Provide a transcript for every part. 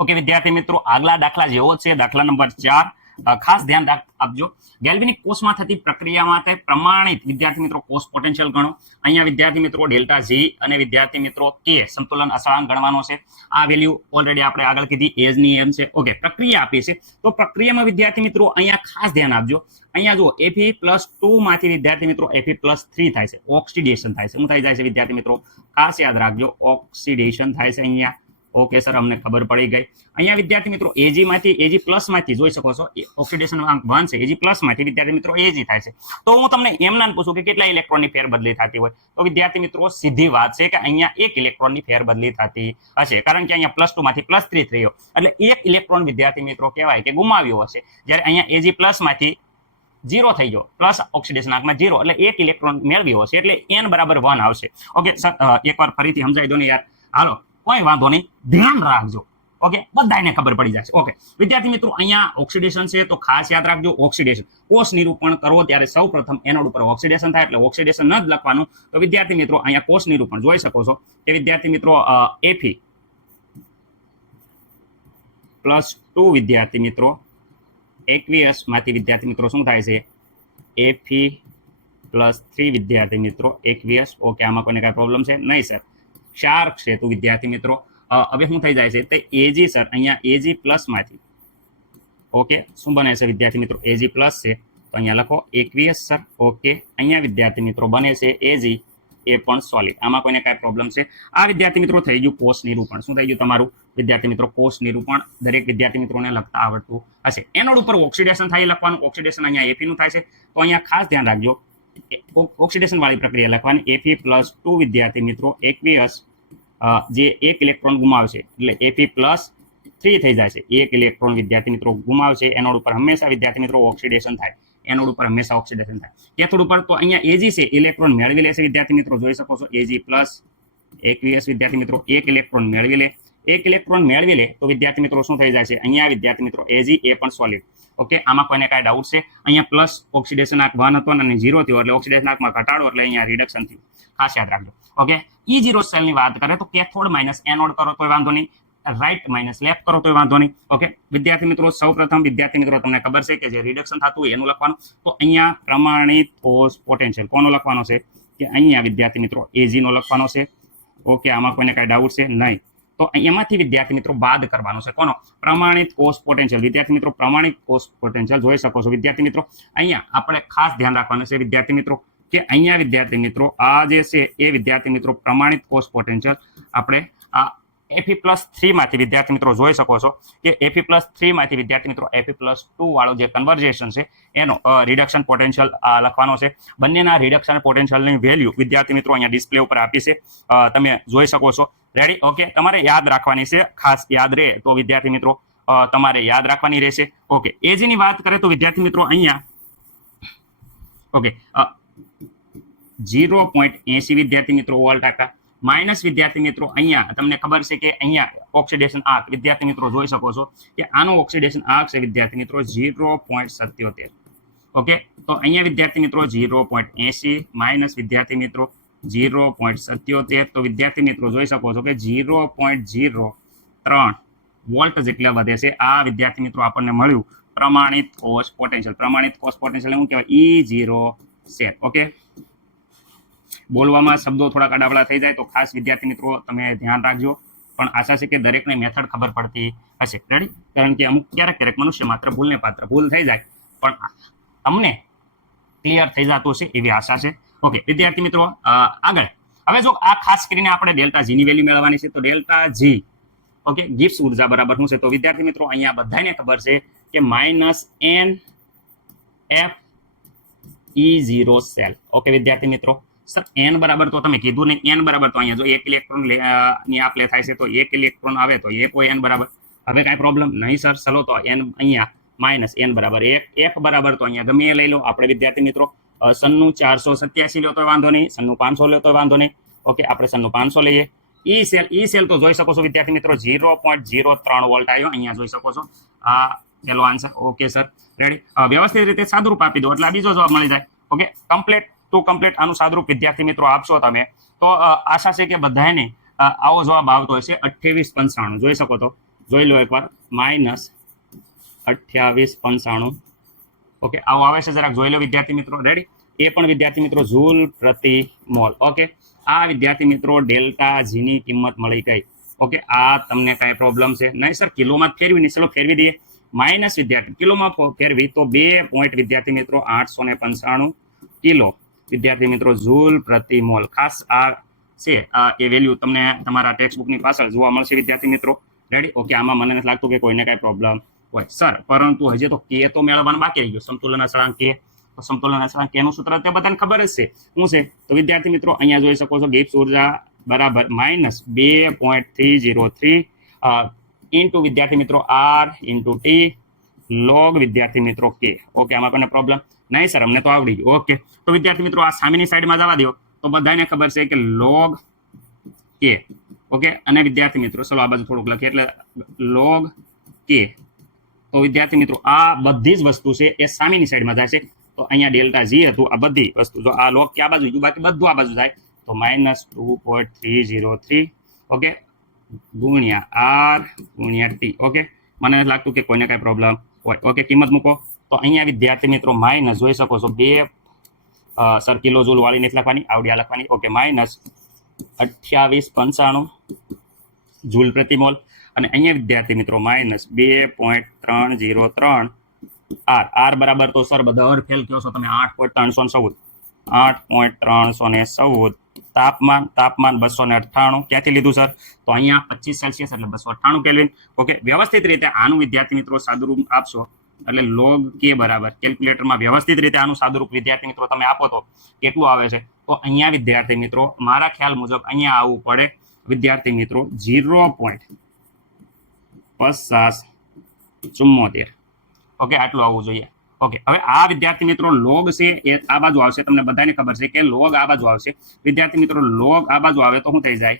Okay વિદ્યાર્થી મિત્રો, આગલા દાખલા જેવો છે, દાખલા નંબર 4. ખાસ ધ્યાન આપજો. ગેલ્વેનિક કોષમાં થતી પ્રક્રિયા માટે પ્રમાણિત વિદ્યાર્થી મિત્રો કોષ પોટેન્શિયલ ગણો. અહીંયા વિદ્યાર્થી મિત્રો ડેલ્ટા જી અને વિદ્યાર્થી મિત્રો કે સમતુલન અસળાંક ગણવાનો છે. આ વેલ્યુ ઓલરેડી આપણે આગળ કીધી, એજ ની એમ છે. ઓકે, પ્રક્રિયા આપી છે તો પ્રક્રિયામાં વિદ્યાર્થી મિત્રો અહીંયા ખાસ ધ્યાન આપજો. અહીંયા જુઓ Fe+2 માંથી વિદ્યાર્થી મિત્રો Fe+3 થાય છે, ઓક્સિડેશન થાય છે. શું થઈ જાય છે વિદ્યાર્થી મિત્રો? ખાસ યાદ રાખજો, ઓક્સિડેશન થાય છે અહીંયા. ઓકે સર, અમને ખબર પડી ગઈ. અહીંયા વિદ્યાર્થી મિત્રો Ag માંથી જોઈ શકો છો, ઓક્સિડેશન અંક 1 છે. Ag+ માંથી વિદ્યાર્થી મિત્રો Ag થાય છે. તો હું તમને એમ ના પૂછું કે કેટલા ઇલેક્ટ્રોનની ફેરબદલી થતી હોય, તો વિદ્યાર્થી મિત્રો સીધી વાત છે કે અહીંયા 1 ઇલેક્ટ્રોનની ફેરબદલી થતી હશે, કારણ કે અહીંયા +2 માંથી +3 થયો, એટલે 1 ઇલેક્ટ્રોન વિદ્યાર્થી મિત્રો કહેવાય કે ગુમાવ્યો હશે. જ્યારે અહીંયા Ag+ માંથી 0 થઈ ગયો, પ્લસ ઓક્સિડેશન આંકમાં 0, એટલે 1 ઇલેક્ટ્રોન મેળવ્યો હશે, એટલે n બરાબર 1 આવશે. ઓકે સર, એકવાર ફરીથી સમજાવી દો ને યાર. હાલો, કોઈ વાંધો નહીં, ધ્યાન રાખજો. ઓકે, બધાને ખબર પડી જશે. ઓકે વિદ્યાર્થી મિત્રો, અહીંયા ઓક્સિડેશન છે તો ખાસ યાદ રાખજો, ઓક્સિડેશન કોષ નિરૂપણ કરો ત્યારે સૌપ્રથમ એનોડ ઉપર ઓક્સિડેશન થાય, એટલે ઓક્સિડેશન ન જ લખવાનું. તો વિદ્યાર્થી મિત્રો અહીંયા કોષ નિરૂપણ જોઈ શકો છો કે વિદ્યાર્થી મિત્રો Fe+2 વિદ્યાર્થી મિત્રો aqueous માંથી વિદ્યાર્થી મિત્રો શું થાય છે? Fe+3 વિદ્યાર્થી મિત્રો aqueous. ઓકે, આમાં કોઈને કાંઈ પ્રોબ્લેમ છે નહીં સર? ક્ષાર છે તો વિદ્યાર્થી મિત્રો હવે શું થઈ જાય છે? તે Ag સર, અહીંયા Ag+ માંથી ઓકે શું બને છે વિદ્યાર્થી મિત્રો? Ag+ છે તો અહીંયા લખો aqueous સર. ઓકે, અહીંયા વિદ્યાર્થી મિત્રો બને છે Ag, એ પણ સોલિડ. આમાં કોઈને કાંઈ પ્રોબ્લેમ છે? આ વિદ્યાર્થી મિત્રો થઈ ગયું કોષ નિરૂપણ. શું થઈ ગયું તમારું વિદ્યાર્થી મિત્રો? કોષ નિરૂપણ. દરેક વિદ્યાર્થી મિત્રોને લખતા આવડતું હશે. એનોડ ઉપર ઓક્સિડેશન થાય લખવાનું. ઓક્સિડેશન અહીંયા Fe નું થાય છે, તો અહીંયા ખાસ ધ્યાન રાખજો, ઓક્સિડેશન વાળી પ્રક્રિયા લખવાની. Fe+2 વિદ્યાર્થી મિત્રો aqueous જે 1 ઇલેક્ટ્રોન ગુમાવશે, એટલે Fe+3 થઈ જાય છે. 1 ઇલેક્ટ્રોન વિદ્યાર્થી મિત્રો ગુમાવશે. એનોડ ઉપર હંમેશા વિદ્યાર્થી મિત્રો ઓક્સિડેશન થાય. એનોડ ઉપર હંમેશા ઓક્સિડેશન થાય. કેથોડ ઉપર તો અહીંયા Ag છે, ઇલેક્ટ્રોન મેળવી લેશે વિદ્યાર્થી મિત્રો, જોઈ શકો છો. Ag+ aqueous વિદ્યાર્થી મિત્રો 1 ઇલેક્ટ્રોન મેળવી લે. 1 ઇલેક્ટ્રોન મેળવી લે તો વિદ્યાર્થી મિત્રો શું થઈ જાય છે? અહીંયા વિદ્યાર્થી મિત્રો Ag, એ પણ સોલિડ. ઓકે, આમાં કોઈને કાંઈ ડાઉટ છે? અહીંયા પ્લસ ઓક્સિડેશન આંક 1 હતો અને 0 થયો, એટલે ઓક્સિડેશન આંકમાં ઘટાડો, એટલે અહીંયા રિડક્શન થયું. ખાસ યાદ રાખજો. ઓકે, E0 સેલની વાત કરે તો કેથોડ માઇનસ એનોડ કરો તો વાંધો નહીં, રાઈટ માઇનસ લેફ્ટ કરો તો વાંધો નહીં. ઓકે વિદ્યાર્થી મિત્રો, સૌપ્રથમ વિદ્યાર્થી મિત્રો તમને ખબર છે કે જે રિડક્શન થતું હોય એનું લખવાનું. તો અહીંયા પ્રમાણિત કોષ પોટેન્શિયલ કોનો લખવાનો છે? કે અહીંયા વિદ્યાર્થી મિત્રો Ag નો લખવાનો છે. ઓકે, આમાં કોઈને કાંઈ ડાઉટ છે નહીં? તો એમાંથી વિદ્યાર્થી મિત્રો બાદ કરવાનો છે. કોનો? પ્રમાણિત કોષ પોટેન્શિયલ. વિદ્યાર્થી મિત્રો પ્રમાણિત કોષ પોટેન્શિયલ જોઈ શકો છો વિદ્યાર્થી મિત્રો. અહીંયા આપણે ખાસ ધ્યાન રાખવાનું છે વિદ્યાર્થી મિત્રો કે અહીંયા વિદ્યાર્થી મિત્રો આ જે છે એ વિદ્યાર્થી મિત્રો પ્રમાણિત કોષ પોટેન્શિયલ આપણે આ Fe+3 માંથી વિદ્યાર્થી મિત્રો જોઈ શકો છો કે Fe+3 માંથી વિદ્યાર્થી મિત્રો Fe+2 વાળો જે કન્વર્ઝેશન છે એનો રિડક્શન પોટેન્શિયલ લખવાનો છે. બંનેના રિડક્શન પોટેન્શિયલની વેલ્યુ વિદ્યાર્થી મિત્રો અહીંયા ડિસ્પ્લે ઉપર આપી છે, તમે જોઈ શકો છો. રેડી? ઓકે, તમારે યાદ રાખવાની છે, ખાસ યાદ રહે તો વિદ્યાર્થી મિત્રો તમારે યાદ રાખવાની રહેશે. ઓકે, Ag ની વાત કરે તો વિદ્યાર્થી મિત્રો અહીંયા ઓકે 0.80 વિદ્યાર્થી મિત્રો વોલ્ટ આકા માઇનસ વિદ્યાર્થી મિત્રો અહીંયા તમને ખબર છે કે અહીંયા ઓક્સિડેશન આંક વિદ્યાર્થી મિત્રો જોઈ શકો છો કે આનો ઓક્સિડેશન આંક છે વિદ્યાર્થી મિત્રો 0.77. ઓકે, તો અહીંયા વિદ્યાર્થી મિત્રો 0.80 માઇનસ વિદ્યાર્થી મિત્રો 0.77, તો વિદ્યાર્થી મિત્રો જોઈ શકો છો કે 0.03 વોલ્ટ જેટલા વધે છે. આ વિદ્યાર્થી મિત્રો આપણને મળ્યું પ્રમાણિત કોષ પોટેન્શિયલ. પ્રમાણિત કોષ પોટેન્શિયલ શું કહેવાય? E0 cell. ઓકે, બોલવામાં શબ્દો થોડા કડાવડા થઈ જાય તો ખાસ વિદ્યાર્થી મિત્રો તમે ધ્યાન રાખજો. પણ આશા છે કે દરેકને મેથડ ખબર પડતી હશે. રેડી? કારણ કે અમુક ક્યારેક મનુષ્ય માત્ર ભૂલને પાત્ર, ભૂલ થઈ જાય પણ તમને ક્લિયર થઈ જતું હશે એવી આશા છે. ઓકે વિદ્યાર્થી મિત્રો આગળ હવે જો આ ખાસ કરીને આપણે ડેલ્ટા જી ની વેલ્યુ મેળવવાની છે. તો ડેલ્ટા જી ઓકે ગિબ્સ ઉર્જા બરાબર શું છે? તો વિદ્યાર્થી મિત્રો અહીંયા બધાને ખબર છે કે -NF(E0) સેલ. ઓકે વિદ્યાર્થી મિત્રો, સર n બરાબર તો તમે કીધું નહીં, n બરાબર તો અહીંયા જો 1 ઇલેક્ટ્રોન ની આપલે થાય છે તો 1 ઇલેક્ટ્રોન આવે તો 1 હોય n બરાબર. હવે કાંઈ પ્રોબ્લેમ નહીં સર? ચલો તો n અહીંયા -n બરાબર 1, f બરાબર તો અહીંયા ગમે એ લઈ લો આપણે વિદ્યાર્થી મિત્રો. સનનું 487 લો તો વાંધો નહીં, સનનું 500 લો તો વાંધો નહીં. ઓકે, આપણે સનનું 500 લઈએ. E સેલ તો જોઈ શકો છો વિદ્યાર્થી મિત્રો 0.03 વોલ્ટ આવ્યો, અહીંયા જોઈ શકો છો. આ ચલો આન્સર. Okay sir, ready? વ્યવસ્થિત રીતે સાદુરૂપ આપી દો એટલે બીજો જવાબ મળી જાય. ઓકે, કમ્પ્લીટ ટુ કમ્પ્લીટ આનું સાદુરૂપ વિદ્યાર્થી મિત્રો આપશો તમે તો આશા છે કે બધાને આવો જવાબ આવતો હશે 2895. જોઈ શકો તો જોઈ લો એકવાર -2895. ઓકે, આવું આવે છે, જરાક જોઈ લો વિદ્યાર્થી મિત્રો. રેડી? એ પણ વિદ્યાર્થી મિત્રો જૂલ પ્રતિ મોલ. ઓકે, આ વિદ્યાર્થી મિત્રો ડેલ્ટા જીની કિંમત મળી ગઈ. ઓકે, આ તમને કાંઈ પ્રોબ્લેમ છે નહીં સર? કિલોમાં ફેરવી નહીં, ચલો ફેરવી દઈએ. માઇનસ વિદ્યાર્થી કિલોમાં ફેરવી તો 2 પોઈન્ટ વિદ્યાર્થી મિત્રો 895 કિલો વિદ્યાર્થી મિત્રો જૂલ પ્રતિ મોલ. ખાસ આ છે એ વેલ્યુ તમને તમારા ટેક્સ્ટ બુકની પાછળ જોવા મળશે વિદ્યાર્થી મિત્રો. રેડી? ઓકે, આમાં મને નથી લાગતું કે કોઈને કાંઈ પ્રોબ્લેમ હોય સર, પરંતુ હજી તો કે તો મેળવવાનું બાકી રહી ગયું. સમતુલન અચળાંક કે, તો સમતુલન અચળાંક કે નું સૂત્ર તે બધાને ખબર જ છે શું છે. તો વિદ્યાર્થી મિત્રો અહીંયા જોઈ શકો છો ગિબ્સ ઉર્જા બરાબર -2.303 ઇન્ટુ વિદ્યાર્થી મિત્રો R ઇન્ટુ T લોગ વિદ્યાર્થી મિત્રો કે. ઓકે, આમાં કોઈને પ્રોબ્લેમ નહીં સર? અમને તો આવડી ગયું. ઓકે, તો વિદ્યાર્થી મિત્રો આ સામેની સાઈડમાં જવા દો, તો બધાને ખબર છે કે લોગ કે. ઓકે, અને વિદ્યાર્થી મિત્રો ચલો આ બાજુ થોડુંક લખીએ, એટલે લોગ કે. તો વિદ્યાર્થી મિત્રો આ બધી જ વસ્તુ છે એ સામેની સાઈડમાં જાય છે. તો અહીંયા ડેલ્ટા જી હતું, આ બધી વસ્તુ જો આ લોગ કે આ બાજુ ગયું, બાકી બધું આ બાજુ જાય. તો -2.303 ઓકે ગુણ્યા R ગુણ્યા T. ઓકે, મને નથી લાગતું કે કોઈને કાંઈ પ્રોબ્લેમ હોય. ઓકે, કિંમત મૂકો. તો અહીંયા વિદ્યાર્થી મિત્રો માઇનસ જોઈ શકો છો 2 સર કિલો જૂલ વાળી નથી લખવાની, આવડિયા લખવાની. ઓકે, -2895 જૂલ પ્રતિ મોલ. અને અહીંયા વિદ્યાર્થી મિત્રો -2.303 R બરાબર તો સર બધા અર ફેલ કહો છો તમે 8.314 તાપમાન 298. ક્યાંથી લીધું સર? તો અહીંયા 25 સેલ્સિયસ એટલે 298 કેલ્વિન. ઓકે, વ્યવસ્થિત રીતે આનું વિદ્યાર્થી મિત્રો સાદુરૂપ આપશો એટલે લોગ કે બરાબર કેલ્ક્યુલેટરમાં વ્યવસ્થિત રીતે આનું સાદુરૂપ વિદ્યાર્થી મિત્રો તમે આપો તો કેટલું આવે છે? તો અહીંયા વિદ્યાર્થી મિત્રો મારા ખ્યાલ મુજબ અહીંયા આવવું પડે વિદ્યાર્થી મિત્રો 0.5074. ઓકે, આટલું આવવું જોઈએ. ઓકે, હવે આ વિદ્યાર્થી મિત્રો લોગ છે એ આ બાજુ આવશે. તમને બધાને ખબર છે કે લોગ આ બાજુ આવશે. વિદ્યાર્થી મિત્રો લોગ આ બાજુ આવે તો શું થઈ જાય?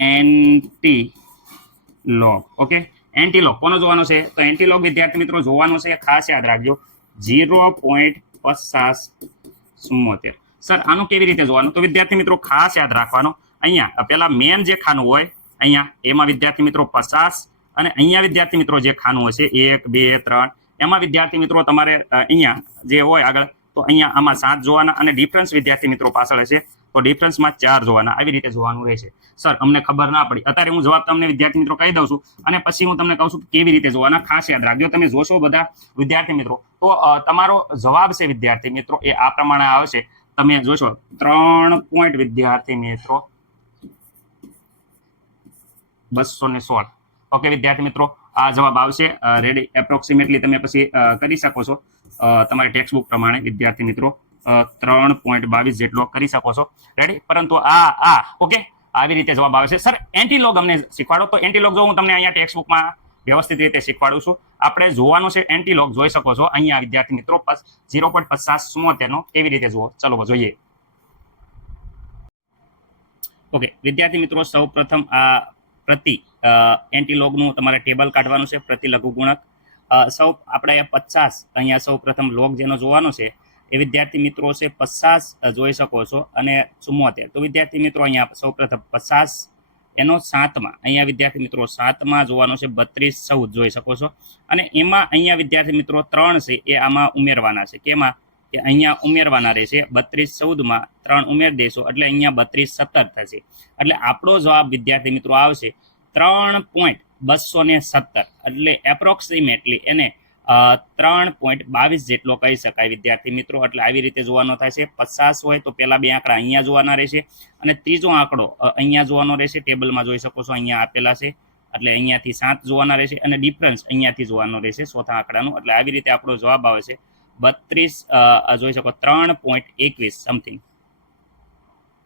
Anti log. Okay, anti log કોનો જોવાનો છે? તો એન્ટી લોગ વિદ્યાર્થી મિત્રો જોવાનો છે, ખાસ યાદ રાખજો 0.5074. સર આનું કેવી રીતે જોવાનું? તો વિદ્યાર્થી મિત્રો ખાસ યાદ રાખવાનો, અહીંયા પેલા મેન જે ખાનું હોય અહીંયા એમાં વિદ્યાર્થી મિત્રો 50, અને અહીંયા વિદ્યાર્થી મિત્રો જે ખાનું હશે 1 2 3 એમાં વિદ્યાર્થી મિત્રો તમારે અહીંયા જે હોય આગળ તો અહીંયા આમાં 7 જોવાના, અને ડિફરન્સ વિદ્યાર્થી મિત્રો પાછળ હશે તો ડિફરન્સમાં 4 જોવાના. આવી રીતે જોવાનું રહેશે. સર અમને ખબર ના પડી, અત્યારે હું જવાબ તમને વિદ્યાર્થી મિત્રો કહી દઉં છું, અને પછી હું તમને કહું છું કે કેવી રીતે જોવાના. ખાસ યાદ રાખજો, તમે જોશો બધા વિદ્યાર્થી મિત્રો તો તમારો જવાબ છે વિદ્યાર્થી મિત્રો એ આ પ્રમાણે આવશે. તમે જોશો 3 પોઈન્ટ વિદ્યાર્થી મિત્રો 216. ઓકે વિદ્યાર્થી મિત્રો આ જવાબ આવશે. રેડી? એપ્રોક્સિમેટલી તમે પછી કરી શકો છો તમારી ટેક્સ્ટ બુક પ્રમાણે વિદ્યાર્થી મિત્રો 3.22 જેટલો કરી શકો છો. રેડી? પરંતુ આ ઓકે આવી રીતે જવાબ આવે છે. સર એન્ટીલોગ અમને શીખવાડો. તો એન્ટીલોગ જો હું તમને અહીંયા ટેક્સ્ટ બુકમાં વ્યવસ્થિત રીતે શીખવાડું છું. આપણે જોવાનું છે એન્ટીલોગ, જોઈ શકો છો અહીંયા વિદ્યાર્થી મિત્રો 0.5074 નો કેવી રીતે જુઓ. ચલો જોઈએ. ઓકે વિદ્યાર્થી મિત્રો સૌપ્રથમ આ પ્રતિ એન્ટીલોગનું તમારે ટેબલ કાઢવાનું છે, પ્રતિ લઘુગુણક. સૌ આપણે 50 અહીંયા સૌ પ્રથમ લોગ જેનો જોવાનો છે એ વિદ્યાર્થી મિત્રો છે 50 જોઈ શકો છો, અને 74. તો વિદ્યાર્થી મિત્રો અહીંયા સૌ પ્રથમ 50 એનો 7માં અહીંયા વિદ્યાર્થી મિત્રો 7માં જોવાનો છે 32 14 જોઈ શકો છો, અને એમાં અહીંયા વિદ્યાર્થી મિત્રો 3 છે એ આમાં ઉમેરવાના છે. કેમાં? કે અહીંયા ઉમેરવાના રહેશે 32 14માં 3 ઉમેરી દેશો એટલે અહીંયા 32 17 થશે. એટલે આપણો જવાબ વિદ્યાર્થી મિત્રો આવશે 3.217. એટલે એપ્રોક્સિમેટલી એને 3.22 જેટલો કહી શકાય વિદ્યાર્થી મિત્રો. એટલે આવી રીતે જોવાનો થાય છે. 50 હોય તો પેલા બે આંકડા અહીંયા જોવાના રહેશે, અને ત્રીજો આંકડો અહીંયા જોવાનો રહેશે. ટેબલમાં જોઈ શકો છો અહીંયા આપેલા છે, એટલે અહીંયાથી 7 જોવાના રહેશે, અને ડિફરન્સ અહીંયાથી જોવાનો રહેશે ચોથા આંકડાનું. એટલે આવી રીતે આપણો જવાબ આવે છે 32 જોઈ શકો 3.21 સમથિંગ.